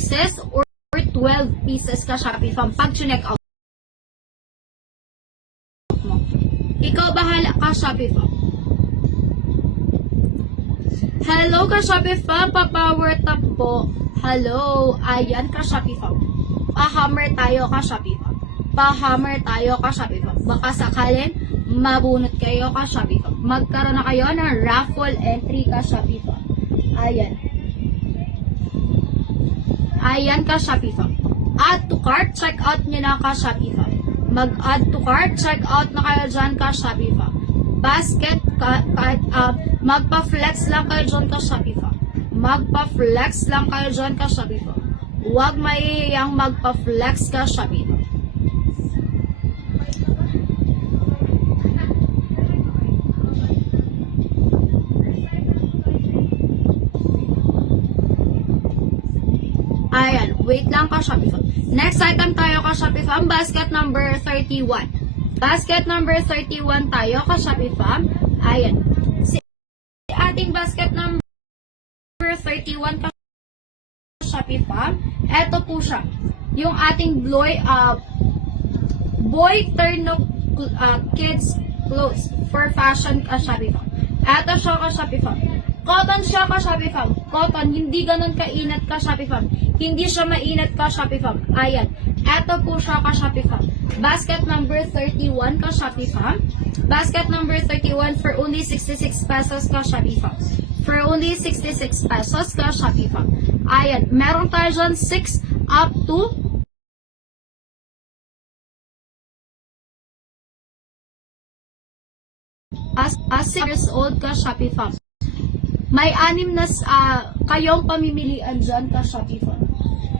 pieces or 12 pieces ka Shopee Fam pag check out mo. Ikaw bahala ka Shopee Fam. Hello ka Shopee Fam, pa-power tap po. Hello, ayan ka Shopee Fam. Pa-hammer tayo ka Shopee Fam. Pa-hammer tayo ka Shopee Fam. Baka sakalin mabunot kayo ka Shopee Fam. Magkaroon na kayo ng raffle entry ka Shopee Fam. Ayan. Ayan ka Shopee Fam. Add to cart, check out nyo na ka Shopee Fam. Mag-add to cart, check out na kayo dyan ka Shopee Fam. Basket, magpa-flex lang kayo dyan ka Shopee Fam. Magpa-flex lang kayo dyan ka Shopee Fam. Huwag maihiyang magpa-flex ka Shopee Fam. Ayan, wait lang ka Shopee Fam. Next item tayo ka Shopee Fam, basket number 31. Basket number 31 tayo ka Shopee Fam. Ayan. Si ating basket number 31 ka Shopee Fam. Ito po siya. Yung ating boy turn of kids clothes for fashion ka Shopee Fam. Ito siya ka Shopee Fam. Cotton siya ka Shopee Fam. Cotton, hindi ganun kainat ka Shopee Fam. Hindi siya mainat ka Shopee Fam. Ayan. Ito po siya ka Shopee Fam. Basket number 31 ka Shopee Fam. Basket number 31 for only 66 pesos ka Shopee Fam. For only 66 pesos ka Shopee Fam. Ayan. Meron tayo dyan 6 up to as 6 years old ka Shopee Fam. May 6 na kayong pamimilian dyan ka Shopee Fam.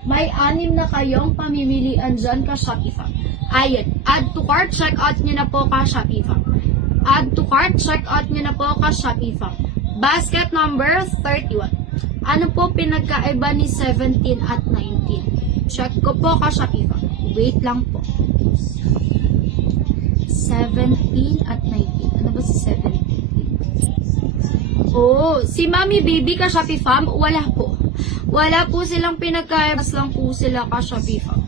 May 6 na kayong pamimilian dyan ka Shopee Fam. Ayan. Add to cart, check out nyo na po ka Shopee Fam. Add to cart, check out nyo na po ka Shopee Fam. Basket number 31. Ano po pinagkaiba ni 17 at 19? Check ko po ka Shopee Fam. Wait lang po. 17 at 19. Ano ba si 17? Oh, si Mami Baby ka Shopee Fam, wala po. Wala po silang pinagkaiba lang po sila ka Shopee Fam.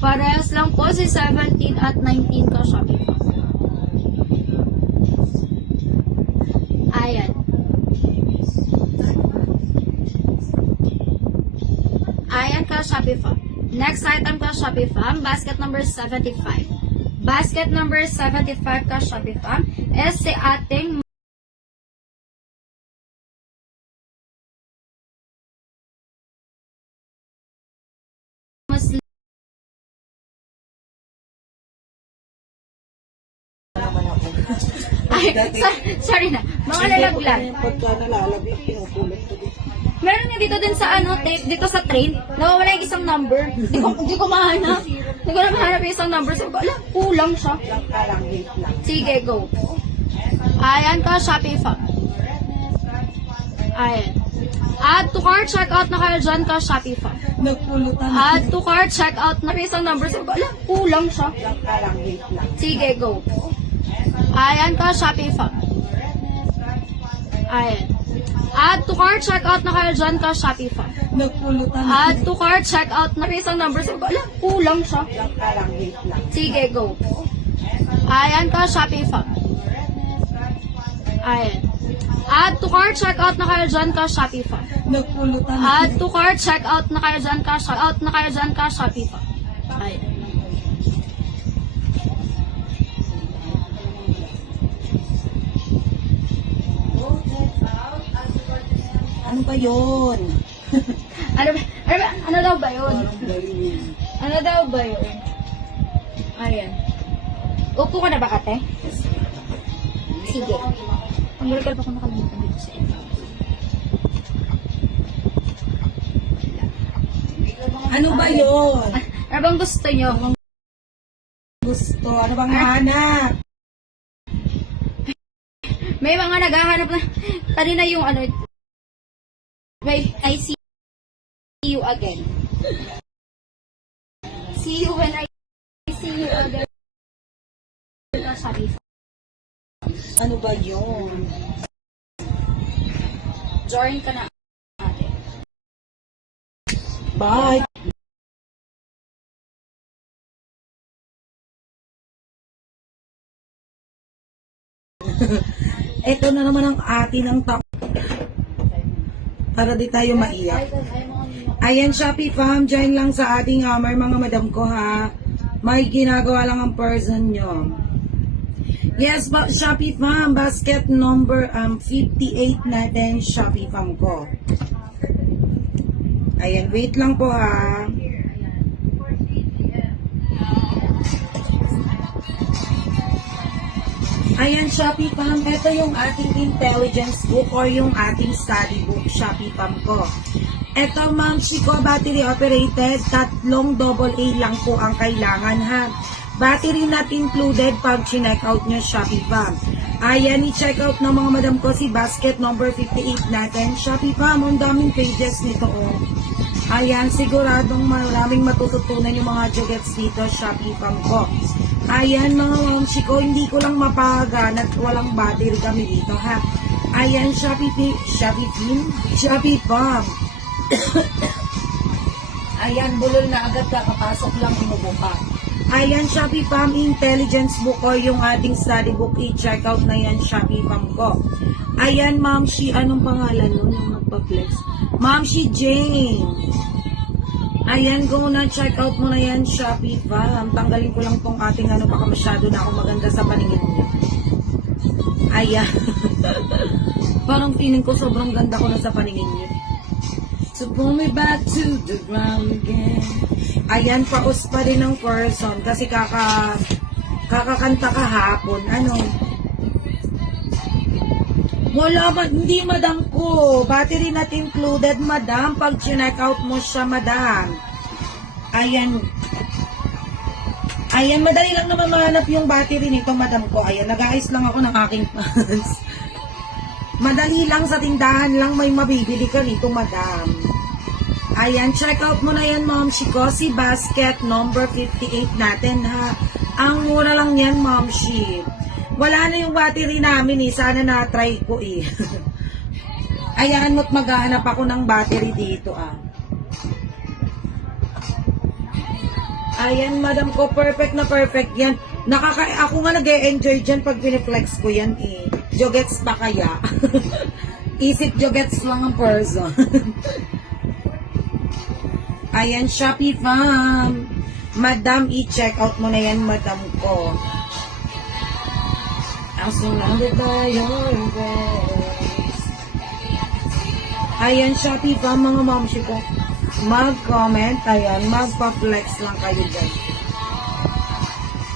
Parehas lang po si 17 at 19 ka Shopee Fam. Ayan. Ayan ka Shopee Fam. Next item ka Shopee Fam, basket number 75. Basket number 75 ka Shopee Fam is si ating sorry na, mga lalaglag. Pagka nalalaglag, pinupulot ko dito. Meron nga dito din sa tape, dito sa train, nawawala yung isang number. Di ko mahanap. Di ko na mahanap yung isang number. Sabi ko, alam, kulang siya. Parang hate lang. Sige, go. Ayan ka, Shopee Fam. Ayan. Add to cart, check out na kayo dyan ka, Shopee Fam. Nagpulutan. Add to cart, check out na yung isang number. Sabi ko, alam, kulang siya. Parang hate lang. Sige, go. Ayan ka, Shopee Fam. Ayan. Add to cart, check out na kayo dyan ka, Shopee Fam. Nagpulutan. Add to cart, check out na yung isang number. Sabi ko, alam, kulang siya. Parang hate lang. Sige, go. Ayan ka, Shopee Fam. Ayan. Add to cart, check out na kayo dyan ka, Shopee Fam. Nagpulutan. Add to cart, check out na kayo dyan ka, Shopee Fam. Ayan. Ano ba yun? Ano daw ba yun? Ano daw ba yun? Ayan. Upo ka na ba, kate? Sige. Ang gagal pa ko nakalimutan dito sa inyo. Ano ba yun? Ano bang gusto nyo? Gusto? Ano bang hanap? May mga naghahanap na. Kanina yung I see you again. See you when I see you again. Ano ba yun? Join ka na. Bye! Ito na naman ang atin ang top. Para di tayo maiyak. Ayan, Shopee fam, join lang sa ating hammer mga madam ko ha. May ginagawa lang ang person nyo. Yes, Shopee fam, basket number 58 natin, Shopee fam ko. Ayan, wait lang po ha. Ayan, Shopee fam, ito yung ating intelligence book or yung ating study book, Shopee fam ko. Ito, ma'am, Chico, battery operated, tatlong AA lang po ang kailangan ha. Battery not included pag chinek out nyo, Shopee fam. Ayan, i-check out ng mga madam ko si basket number 58 natin, Shopee fam. Ang daming pages nito, oh. Ayan, siguradong maraming matututunan yung mga jogets dito, Shopee fam ko. Ayan, mga ma'am, Chico, hindi ko lang mapagan at walang battery kami dito, ha. Ayan, Shopee fam. Ayan, bulol na agad kakapasok lang inubo pa. Ayan, Shopee fam, intelligence book ko yung ating study book. I-check out na yan, Shopee fam ko. Ayan, ma'am, anong pangalan nun yung nagpa-flex? Ma'am, Jane. Ayan, go na, check out mo na yan, Shopee fam. Tanggalin ko lang tong ating baka masyado na ako maganda sa paningin niyo. Ayan. Parang feeling ko sobrang ganda ko na sa paningin niyo. So pull me back to the ground again. Ayan, paus pa rin ng person kasi kakakanta kahapon. Wala, hindi madam ko. Battery not included, madam. Pag chinek out mo siya, madam. Ayan. Ayan, madali lang naman mahanap yung battery nito, madam ko. Ayan, nag-ayos lang ako ng aking pants. Madali lang sa tindahan lang may mabibili ka nito, madam. Ayan, check out mo na yan, ma'am Chico. Si basket number 58 natin, ha. Ang mura lang yan, ma'am Chi. Wala na yung battery namin, eh. Sana na-try ko, eh. Ayan, mo't maghahanap ako ng battery dito, ah. Ayan, madam ko, perfect na perfect yan. Ako nga nag-e-enjoy dyan pag piniflex ko yan, eh. Jogets pa kaya? Isip jogets lang ang person. Ayan, Shopee fam. Madam, i-check out mo na yan, madam ko. Ang surrounded by your embrace. Ayan, Shopee fam, mga mamshi ko. Mag-comment, ayan, magpa-flex lang kayo dyan.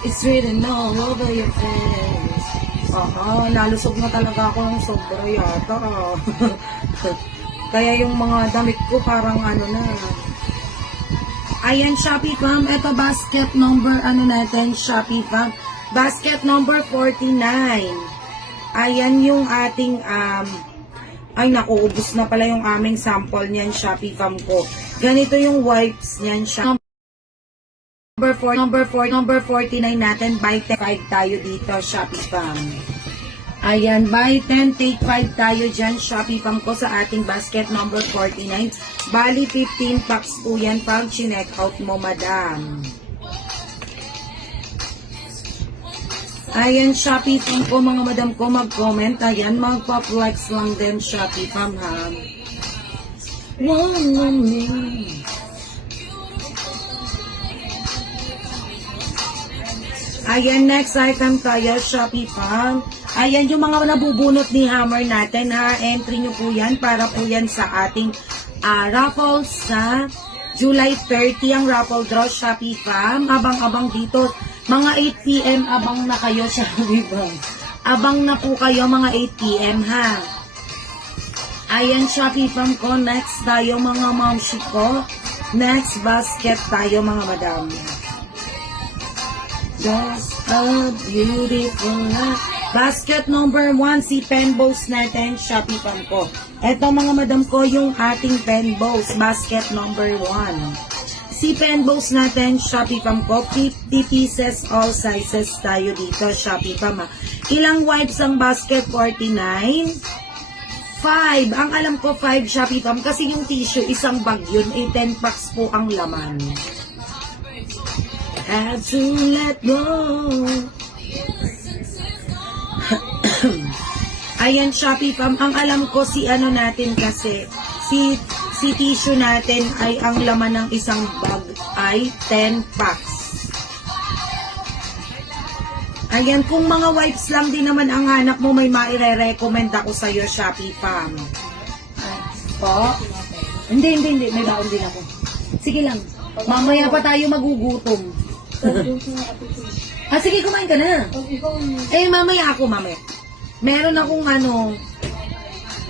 It's written all over your face. Nalusog na talaga ako ng sobra yata. Kaya yung mga damit ko parang na. Ayan, Shopee fam, eto basket number natin, Shopee fam. Basket number 49. Ayan yung ating ay naku, ubos na pala yung aming sample niyan, Shopee fam ko. Ganito yung wipes niyan, number 49 natin, buy 10, 5 tayo dito, Shopee fam. Ayan, buy 10, take 5 tayo dyan, Shopee fam ko sa ating basket number 49. Bali, 15 packs po yan pag chinek out mo, madam. Ayan, Shopee fam ko, mga madam ko, mag-comment. Ayan, magpa-flex lang din, Shopee fam, ha. One moment. Ayan, next item tayo, Shopee fam. Ayan, yung mga nabubunot ni Hammer natin, ha. Entry nyo po yan para po yan sa ating raffle sa July 30, ang raffle draw, Shopee fam. Abang-abang dito. Mga 8 PM, abang na kayo, Shopee fam. Abang na po kayo, mga 8 PM, ha. Ayan, Shopee fam ko. Next tayo, mga mamshi ko. Next basket tayo, mga madam. Just a beautiful life. Basket number 1, si pen bows natin, Shopee fam ko. Ito, mga madam ko, yung ating pen bows, basket number 1. Si pen bows natin, Shopee fam ko, 50 pieces, all sizes tayo dito, Shopee fam. Ilang wipes ang basket? 49. 5. Ang alam ko, 5, Shopee fam, kasi yung tissue, isang bag yun, 10 packs po ang laman. Had to let go. Ayan, Shopee Fam. Ang alam ko si ano natin kasi, si tissue natin ay ang laman ng isang bag ay 10 packs. Ayan, kung mga wipes lang din naman ang hanap mo, may maire-recommend ako sa'yo, Shopee Fam. Po? Hindi. May baon din ako. Sige lang. Mamaya pa tayo magugutom. Sige, kumain ka na. Mamaya. Meron akong ano.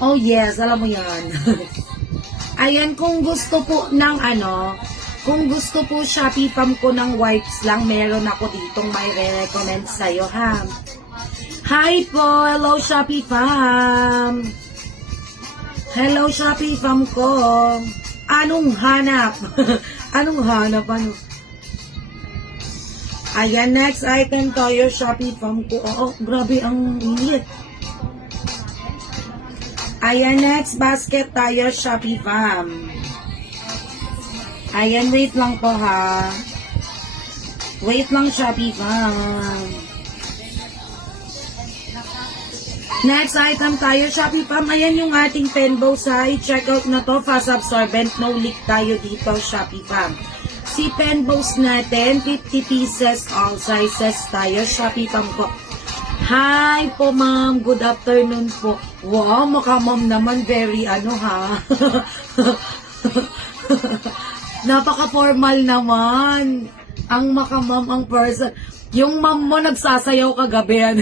Oh yes, alam mo yan. Ayan, kung gusto po ng ano, kung gusto po Shopee Fam ko ng wipes lang, meron ako ditong may re-recommend sa'yo, ha? Hi po! Hello, Shopee Fam! Hello, Shopee Fam ko! Anong hanap? Anong hanap? Ano? Ayan, next item tayo, Shopee Fam ko. Oo, grabe ang init. Ayan, next basket tayo, Shopee Fam. Ayan, wait lang po ha. Wait lang, Shopee Fam. Next item tayo, Shopee Fam. Ayan yung ating pen bows ha. I-check out na to. Fast absorbent. No leak tayo dito, Shopee Fam. Si pen bows natin, 50 pieces, all sizes tayo, Shopee Fam ko. Hi po, ma'am. Good afternoon po. Wow, maka-ma'am naman. Very ano ha. Napaka-formal naman. Ang maka-ma'am ang person. Yung ma'am mo nagsasayaw kagabi yan.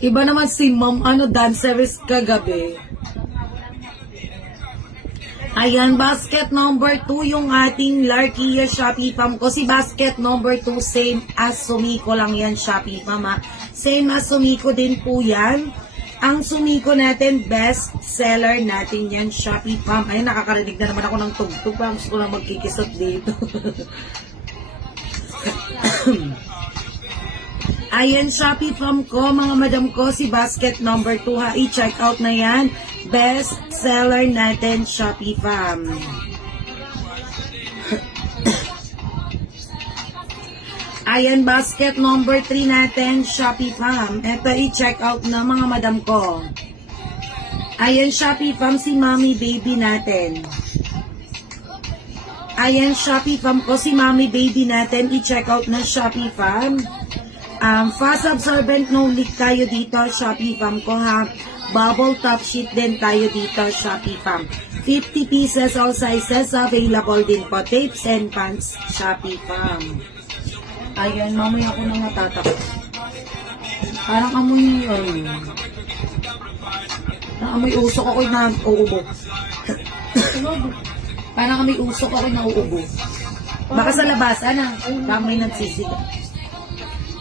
Iba naman si ma'am, dancerist kagabi. Ayan, basket number 2 yung ating Larkia Shopee Fam ko. Si basket number 2, same as Sumiko lang yan, Shopee Fam ha. Same as Sumiko din po yan. Ang Sumiko natin, best seller natin yan, Shopee Fam. Ay, nakakarinig na naman ako ng tugtog. Gusto ko lang magkikisot dito. Ayan, Shopee Fam ko, mga madam ko, si basket number 2 ha. I-check out na yan. Best seller natin, Shopee Fam. Ayan, basket number 3 natin, Shopee Fam. Ito, i-check out na mga madam ko. Ayan, Shopee Fam, si Mommy Baby natin. Ayan, Shopee Fam ko, si Mommy Baby natin. I-check out na, Shopee Fam. Fast absorbent, no leak tayo dito, Shopee Fam ko ha. Bubble top sheet din tayo dito, Shopee Fam. 50 pieces, all sizes, available din po. Tapes and pants, Shopee Fam. Ayan, mamaya ako nang natatakot. Parang amoy amoy usok ako na uubo. Parang amoy usok ako na uubo. Baka sa labas, baka may nagsisiga.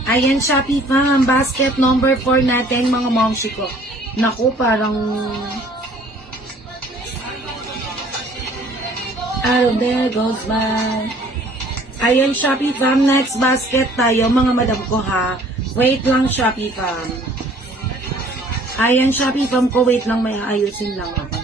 Ayan, Shopee Fam, basket number 4 natin, mga momshi ko. Naku, parang there goes by. Ayan, Shopee Fam, next basket tayo, mga madam ko ha. Wait lang, Shopee Fam. Ayan, Shopee Fam ko, wait lang, may ayusin lang ako.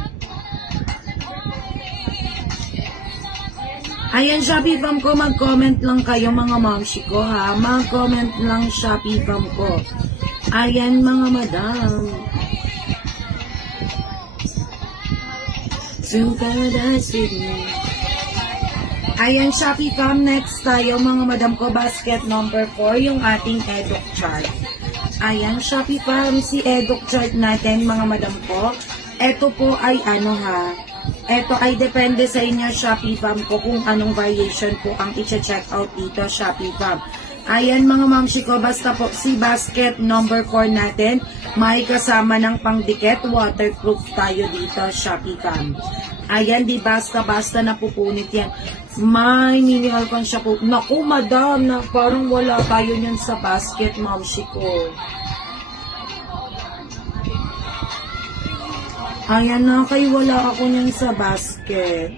Ayan, Shopee Fam ko, mag-comment lang kayo, mga momshi ko ha. Mag-comment lang, Shopee Fam ko. Ayan, mga madam. To paradise with me. Ayan, Shopee Fam, next tayo, mga madam ko, basket number 4, yung ating edok chart. Ayan, Shopee Fam, si edok chart natin, mga madam ko. Ito po ay ito ay depende sa inyo, Shopee Fam ko, kung anong variation po ang i-check out dito, Shopee Fam. Ayan, mga mamshi ko, basta po si basket number 4 natin, may kasama ng pangdikit, waterproof tayo dito, Shopee Fam. Ayan, di basta-basta na pupunit yan. May minimal kan siya po. Naku, madam, na parang wala tayo niyan sa basket, mamshi ko. Ayan na, kay wala ako niyan sa basket.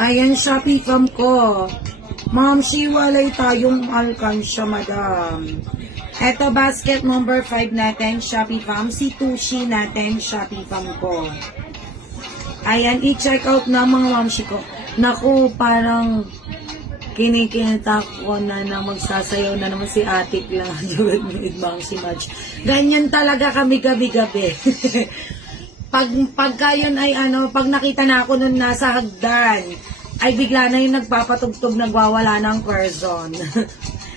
Ayan, Shopee Fam ko. Mamshi, walay tayong alkansya, madam. Eto, basket number 5 natin, Shopee Fam. Si Tushi natin, Shopee Fam ko. Ayan, i-check out na, mga mamshi ko. Naku, parang Kinikinita ko na magsasayaw na naman si Atik lang. Bang si Madge. Ganyan talaga kami gabi-gabi. pagka yun ay pag nakita na ako nun nasa hagdan, ay bigla na yung nagpapatugtog, nagwawala ng person.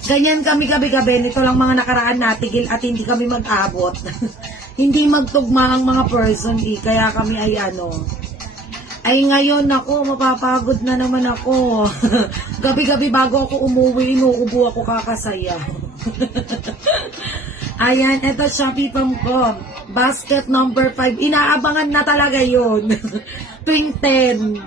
Ganyan kami gabi-gabi. Nito lang mga nakaraan natigil at hindi kami mag-abot. Hindi magtugma ang mga person kaya kami ay ay ngayon ako, mapapagod na naman ako. Gabi-gabi bago ako umuwi, inuubo ako kakasaya. Ayan, eto Shopee Pam ko. Basket number 5. Inaabangan na talaga yun. Tuwing 10.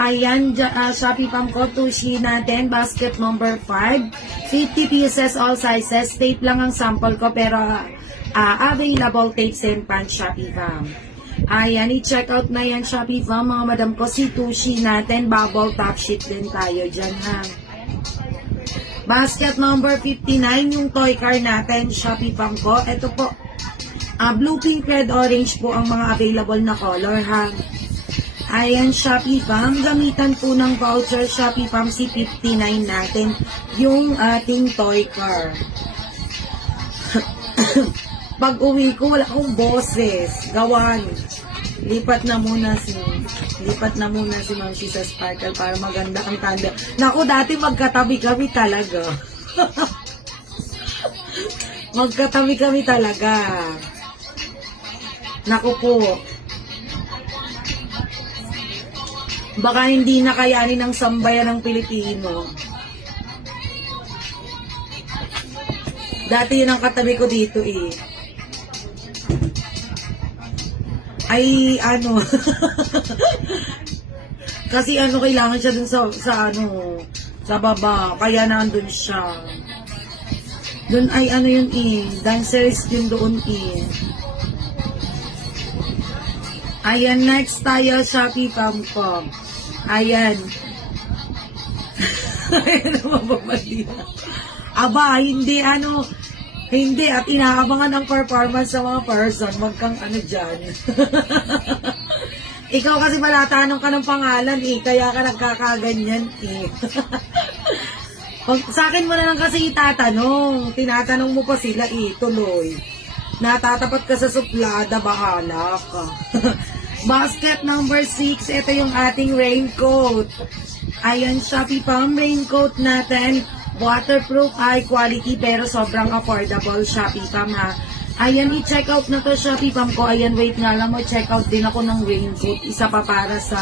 Ayan, Shopee Pam ko. Tushi natin. Basket number 5. 50 pieces, all sizes. Tape lang ang sample ko, pero available tape and pants Shopee Pam. Ayan, i-check out na yan Shopee Pam, mga madam ko. Si Tushi natin. Bubble top sheet din tayo dyan, ha. Basket number 59, yung toy car natin, Shopee Pam ko. Ito po, blue, pink, red, orange po ang mga available na color, ha. Ayan, Shopee Pam, gamitan po ng voucher Shopee Pam si 59 natin, yung ating toy car. Pag uwi ko, wala akong boses. Gawan. Lipat na muna si Ma'am Shi sa Sparkle para maganda ang tanda. Naku, dati magkatabi kami talaga. Magkatabi kami talaga. Naku po. Baka hindi na kayanin ng sambayan ng Pilipino. Dati yun ang katabi ko dito Ay, kasi kailangan siya dun sa baba. Kaya nandun siya. Dun ay yun dancers yun doon Ayan, next tayo, Shopee Pam ko. Ayan. Ayan, mababali na. Aba, hindi hindi, at inaabangan ang performance sa mga person. Wag kang dyan. Ikaw kasi malatanong ka ng pangalan kaya ka nagkakaganyan Sa akin mo na lang kasi itatanong. Tinatanong mo pa sila tuloy. Natatapat ka sa suplada, bahala ka. Basket number 6, ito yung ating raincoat. Ayan, Shopee Pam, raincoat natin. Waterproof, high quality, pero sobrang affordable, Shopee Pam, ha. Ayan, i-check out na to, Shopee Pam ko. Ayan, wait nga lang, check out din ako ng raincoat. Isa pa para sa,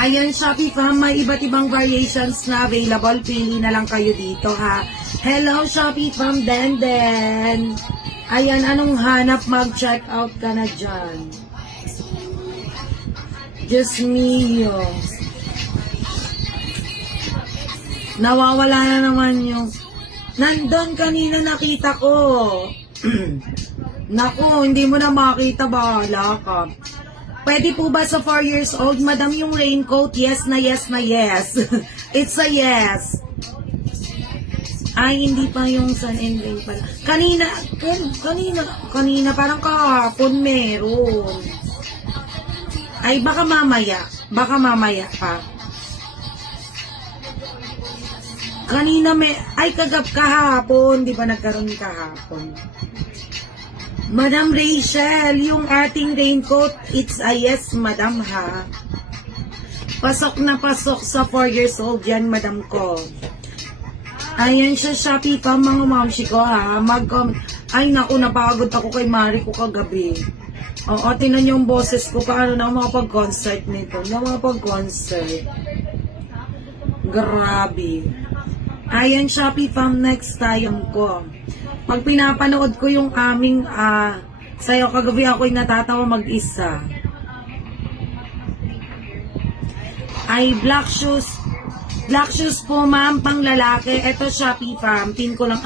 Ayan, Shopee Pam, may iba't ibang variations na available. Pili na lang kayo dito, ha. Hello, Shopee Pam, Den. Ayan, anong hanap? Mag-check out ka na dyan. Just me, nawawala na naman yung nandun kanina nakita ko. Naku, hindi mo na makita, bahala ka. Pwede po ba sa 4 years old, madam, yung raincoat? Yes na yes na yes. It's a yes. Ay, hindi pa yung sun and rain pala. Kanina, parang kahapon meron. Ay, baka mamaya pa. Kanina kahapon, di ba nagkaroon kahapon? Madam Rachel, yung ating raincoat, it's a yes, madam, ha? Pasok na pasok sa 4 years old yan, madam ko. Ayan siya, Shopee Pam, mga mamsi ko, ha? Ay, naku, napagod ako kay Mari ko kagabi. Oo, tinan yung boses ko, paano na makapag-concert nito. Grabe. Ayan, Shopee Pam, next tayo ko. Pag pinapanood ko yung aming sayo kagabi, ako'y natatawa mag-isa. Ay, black shoes. Black shoes po, ma'am, pang lalaki. Ito, Shopee Pam. Pin ko lang,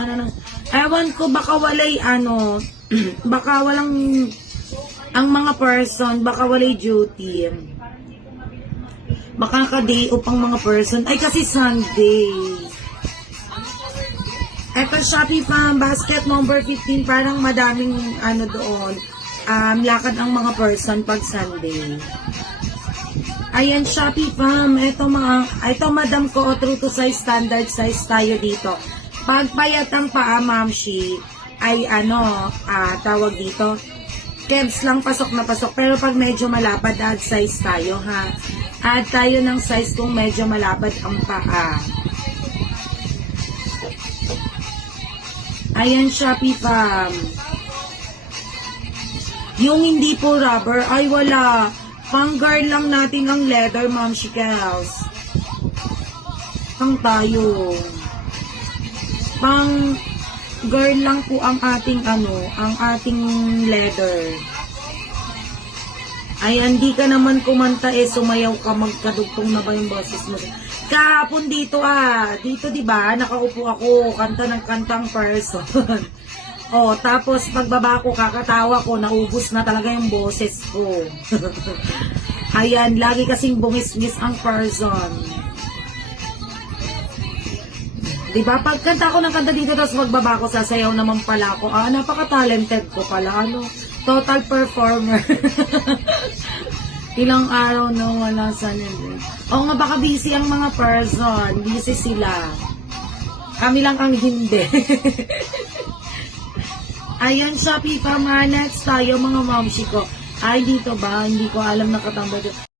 ewan ko, baka walay, baka walang, ang mga person, baka walay duty. Baka ka-day o pang mga person. Ay, kasi Sunday. Ito, Shopee Pam, basket number 15, parang madaming, doon, lakad ang mga person pag Sunday. Ayan, Shopee fam. Ito madam ko, true to size, standard size tayo dito. Pag payat ang paa, mamshi, ay tawag dito, kebs lang, pasok na pasok. Pero pag medyo malapad, add size tayo, ha? Add tayo ng size kung medyo malapad ang paa. Ayan, Shopee fam. Yung hindi po rubber, ay wala. Pang guard lang natin ang leather, ma'am shikels. Pang tayo. Pang guard lang po ang ating ang ating leather. Ay, hindi ka naman kumanta sumayaw ka, magkadugtong na ba yung boses mo? Kahapon dito dito 'di ba, nakaupo ako, kanta ng kantang person. Oh, tapos pagbaba ko, kakatawa ko, naubos na talaga yung boses ko. Ayan, lagi kasing bungis-ngis ang person. Diba, pagkanta ko ng kanta dito, tapos magbaba ko, sasayaw naman pala ako. Napaka-talented ko pala. Total performer. Ilang araw na wala sa nila. Oo nga, baka busy ang mga person. Busy sila. Kami lang ang hindi. Ayan, Shopee pa, next tayo mga mamshi ko. Ay, dito ba? Hindi ko alam, nakatambay dito.